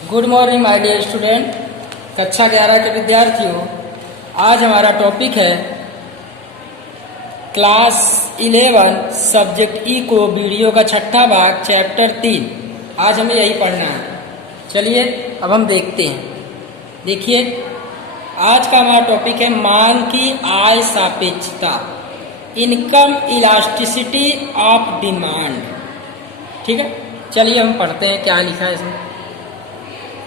Good morning my dear student, कक्षा 11 के विद्यार्थियों। आज हमारा टॉपिक है क्लास 11 सब्जेक्ट ई को वीडियो का छठा भाग चैप्टर 3। आज हमें यही पढ़ना है। चलिए अब हम देखते हैं। देखिए आज का हमारा टॉपिक है मांग की आय सापेक्षता, इनकम इलास्टिसिटी ऑफ डिमांड। ठीक है, चलिए हम पढ़ते हैं क्या लिखा है इसमें।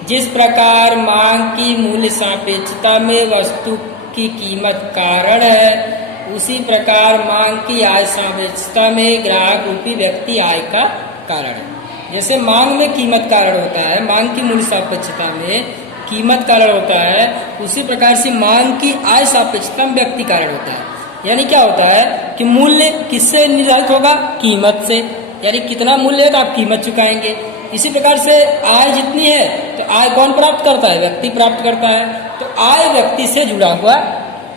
जिस प्रकार मांग की मूल्य सापेक्षता में वस्तु की कीमत कारण है, उसी प्रकार मांग की आय सापेक्षता में ग्राहक रूपी व्यक्ति आय का कारण है। जैसे मांग में कीमत कारण होता है, मांग की मूल्य सापेक्षता में कीमत कारण होता है, उसी प्रकार से मांग की आय सापेक्षता में व्यक्ति कारण होता है। यानी क्या होता है कि मूल्य किससे निर्धारित होगा? कीमत से। यानी कितना मूल्य है तो आप कीमत चुकाएंगे। इसी प्रकार से आय जितनी है तो आय कौन प्राप्त करता है? व्यक्ति प्राप्त करता है। तो आय व्यक्ति से जुड़ा हुआ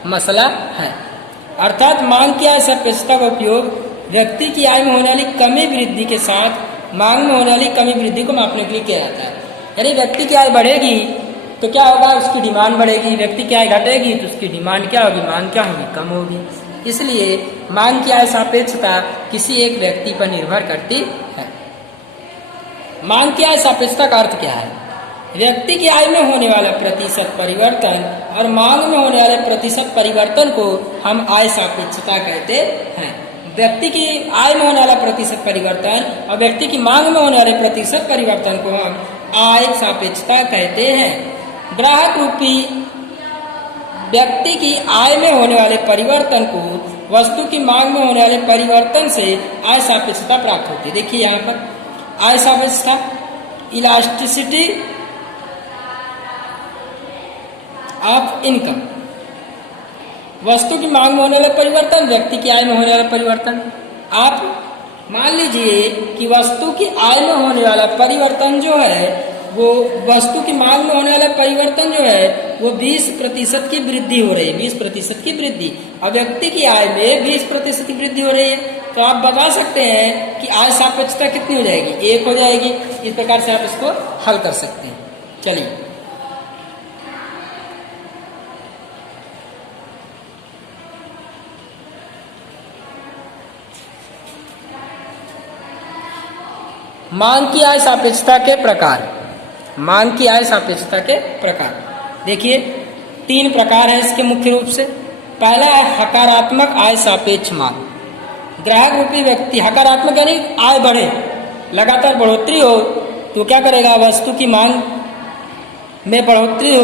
मसला है। अर्थात मांग की आय सापेक्षता का उपयोग व्यक्ति की आय में होने वाली कमी वृद्धि के साथ मांग में होने वाली कमी वृद्धि को मापने के लिए किया जाता है। यानी व्यक्ति की आय बढ़ेगी तो क्या होगा? उसकी डिमांड बढ़ेगी। व्यक्ति की आय घटेगी तो उसकी डिमांड क्या होगी? मांग क्या होगी? कम होगी। इसलिए मांग की आय सापेक्षता किसी एक व्यक्ति पर निर्भर करती है। मांग की आय सापेक्षता का अर्थ क्या है? व्यक्ति की आय में होने वाला प्रतिशत परिवर्तन और मांग में होने वाले प्रतिशत परिवर्तन को हम आय सापेक्षता कहते हैं। व्यक्ति की आय में होने वाला प्रतिशत परिवर्तन और व्यक्ति की मांग में होने वाले प्रतिशत परिवर्तन को हम आय सापेक्षता कहते हैं। ग्राहक रूपी व्यक्ति की आय में होने वाले परिवर्तन को वस्तु की मांग में होने वाले परिवर्तन से आय सापेक्षता प्राप्त होती है। देखिए यहाँ पर आय सापेक्षता, इलास्टिसिटी ऑफ इनकम, वस्तु की मांग में होने वाले परिवर्तन, व्यक्ति की आय में होने वाला परिवर्तन। आप मान लीजिए कि वस्तु की आय में होने वाला परिवर्तन जो है वो वस्तु की मांग में होने वाला परिवर्तन जो है वो 20% की वृद्धि हो रही है, 20% की वृद्धि, और व्यक्ति की आय में 20% की वृद्धि हो रही है। तो आप बता सकते हैं कि आय सापेक्षता कितनी हो जाएगी? 1 हो जाएगी। इस प्रकार से आप इसको हल कर सकते हैं। चलिए मांग की आय सापेक्षता के प्रकार। मांग की आय सापेक्षता के प्रकार देखिए 3 प्रकार है इसके मुख्य रूप से। पहला है हकारात्मक आय सापेक्ष मांग। ग्राहक रूपी व्यक्ति, हकारात्मक यानी आय बढ़े, लगातार बढ़ोतरी हो तो क्या करेगा? वस्तु की मांग में बढ़ोतरी हो,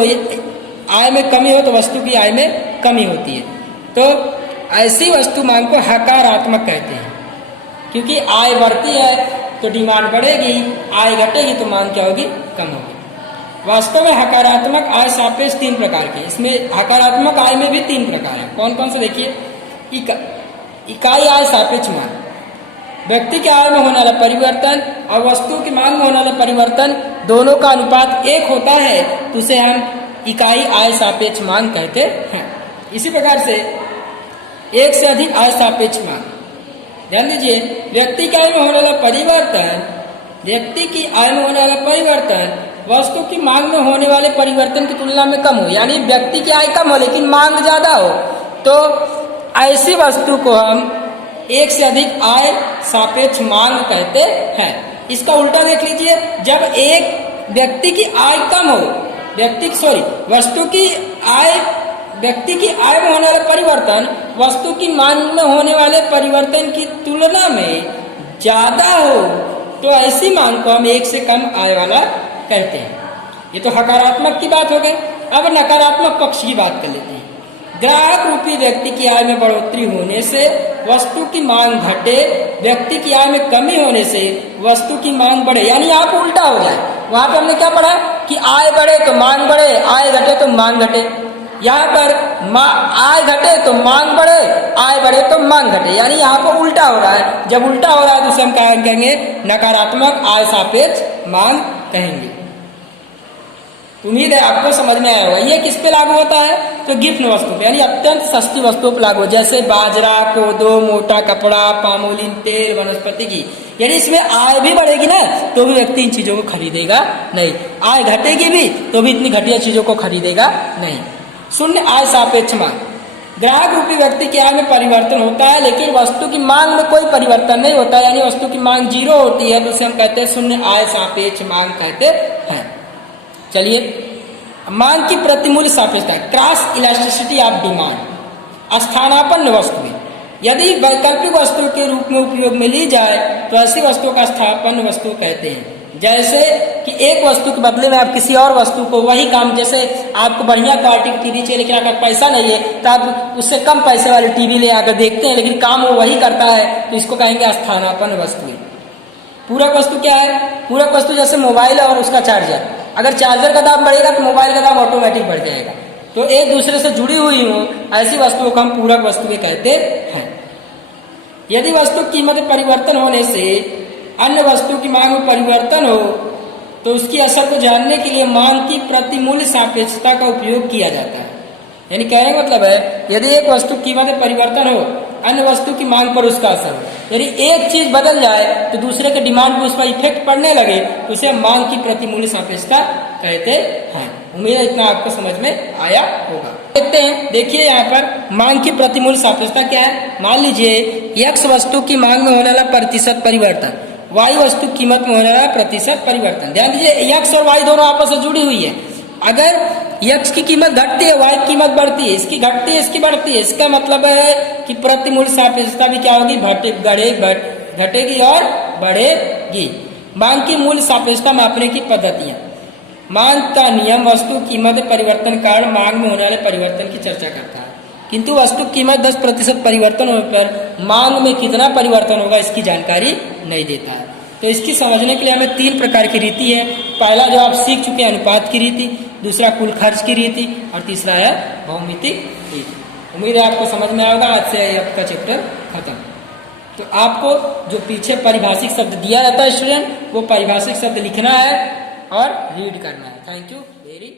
आय में कमी हो तो वस्तु की आय में कमी होती है। तो ऐसी वस्तु मांग को हकारात्मक कहते हैं, क्योंकि आय बढ़ती है तो डिमांड बढ़ेगी, आय घटेगी तो मांग क्या होगी? कम होगी। वास्तव में हकारात्मक आय सापेक्ष 3 प्रकार के, इसमें हकारात्मक आय में भी 3 प्रकार है। कौन कौन से? देखिए इकाई आय सापेक्ष मांग, व्यक्ति की आय में होने वाला परिवर्तन और वस्तु की मांग में होने वाला परिवर्तन दोनों का अनुपात 1 होता है तो उसे हम इकाई आय सापेक्ष मांग कहते हैं। इसी प्रकार से 1 से अधिक आय सापेक्ष मांग। ध्यान दीजिए, व्यक्ति की आय में होने वाला परिवर्तन, व्यक्ति की आय में होने वाला परिवर्तन वस्तु की मांग में होने वाले परिवर्तन की तुलना में कम हो। यानी व्यक्ति की आय कम हो लेकिन मांग ज्यादा हो तो ऐसी वस्तु को हम 1 से अधिक आय सापेक्ष मांग कहते हैं। इसका उल्टा देख लीजिए, जब एक व्यक्ति की आय कम हो, व्यक्ति की आय में होने वाला परिवर्तन वस्तु की मांग में होने वाले परिवर्तन की तुलना में ज्यादा हो तो ऐसी मांग को हम 1 से कम आय वाला कहते हैं। ये तो हकारात्मक की बात हो गई। अब नकारात्मक पक्ष की बात कर लेते हैं। ग्राहक रूपी व्यक्ति की आय में बढ़ोतरी होने से वस्तु की मांग घटे, व्यक्ति की आय में कमी होने से वस्तु की मांग बढ़े। यानी आप उल्टा हो जाए। वहां पे हमने क्या पढ़ा कि आय बढ़े तो मांग बढ़े, आय घटे तो मांग घटे। यहाँ पर आय घटे तो मांग बढ़े, आय बढ़े तो मांग घटे। यानी यहाँ पर उल्टा हो रहा है। जब उल्टा हो रहा है तो उसे हम क्या कहेंगे? नकारात्मक आय सापेक्ष मांग कहेंगे। उम्मीद है आपको समझ में आया होगा। ये किस पे लागू होता है? तो गिफ्ट वस्तु पे, यानी अत्यंत सस्ती वस्तुओं पे लागू, जैसे बाजरा, कोदो, मोटा कपड़ा, पामोलिन तेल, वनस्पति की। यानी इसमें आय भी बढ़ेगी ना, तो भी व्यक्ति इन चीजों को खरीदेगा नहीं। आय घटेगी भी तो भी इतनी घटिया चीजों को खरीदेगा नहीं। शून्य आय सापेक्ष मांग, ग्राहक रूपी व्यक्ति की आय में परिवर्तन होता है लेकिन वस्तु की मांग में कोई परिवर्तन नहीं होता, यानी वस्तु की मांग 0 होती है, तो उसे हम कहते हैं शून्य आय सापेक्ष मांग कहते हैं। चलिए, मांग की प्रतिमूल्य सापेक्षता, क्रॉस इलास्टिसिटी ऑफ डिमांड। स्थानापन्न वस्तुएं, यदि वैकल्पिक वस्तु के रूप में उपयोग में ली जाए तो ऐसी वस्तुओं का स्थानापन्न वस्तु कहते हैं। जैसे कि एक वस्तु के बदले में आप किसी और वस्तु को वही काम, जैसे आपको बढ़िया क्वालिटी की टीवी चाहिए लेकिन अगर पैसा नहीं है तो आप उससे कम पैसे वाली टीवी ले आकर देखते हैं, लेकिन काम वो वही करता है, तो इसको कहेंगे स्थानापन्न वस्तुएं। पूरक वस्तु क्या है? पूरक वस्तु जैसे मोबाइल और उसका चार्जर, अगर चार्जर का दाम बढ़ेगा तो मोबाइल का दाम ऑटोमेटिक बढ़ जाएगा, तो एक दूसरे से जुड़ी हुई हो ऐसी वस्तुओं को हम पूरक वस्तुएं कहते हैं। यदि वस्तु की कीमत परिवर्तन होने से अन्य वस्तु की मांग में परिवर्तन हो तो उसकी असर को जानने के लिए मांग की प्रतिमूल्य सापेक्षता का उपयोग किया जाता है। यानी कहने का मतलब है, यदि एक वस्तु की कीमत में परिवर्तन हो, अन्य वस्तु की मांग पर उसका असर हो, यानी एक चीज बदल जाए तो दूसरे के डिमांड पर उस पर इफेक्ट पड़ने लगे, तो उसे मांग की प्रतिमूल्य सापेक्षता कहते हैं। उम्मीद है इतना आपको समझ में आया होगा। देखते हैं, देखिए यहाँ पर मांग की प्रतिमूल्य सापेक्षता क्या है। मान लीजिए x वस्तु की मांग में होने वाला प्रतिशत परिवर्तन, y वस्तु कीमत में होने वाला प्रतिशत परिवर्तन। ध्यान दीजिए, x और y दोनों आपस में जुड़ी हुई है। अगर x की कीमत घटती है, y की कीमत बढ़ती है, इसकी घटती है, इसकी बढ़ती है, इसका मतलब है कि प्रतिमूल्य सापेक्षता भी क्या होगी? घटेगी और बढ़ेगी। मांग की मूल्य सापेक्षता मापने की पद्धतियां, मांग का नियम वस्तु कीमत परिवर्तन कारण मांग में होने वाले परिवर्तन की चर्चा करता है, किंतु वस्तु कीमत 10% परिवर्तन होने पर मांग में कितना परिवर्तन होगा इसकी जानकारी नहीं देता है। तो इसकी समझने के लिए हमें 3 प्रकार की रीति है। पहला जो आप सीख चुके हैं, अनुपात की रीति, दूसरा कुल खर्च की रीति, और तीसरा है भौमितिक रीति। उम्मीद है आपको समझ में आएगा। आज से आपका चैप्टर खत्म। तो आपको जो पीछे पारिभाषिक शब्द दिया रहता है स्टूडेंट, वो पारिभाषिक शब्द लिखना है और रीड करना है। Thank you very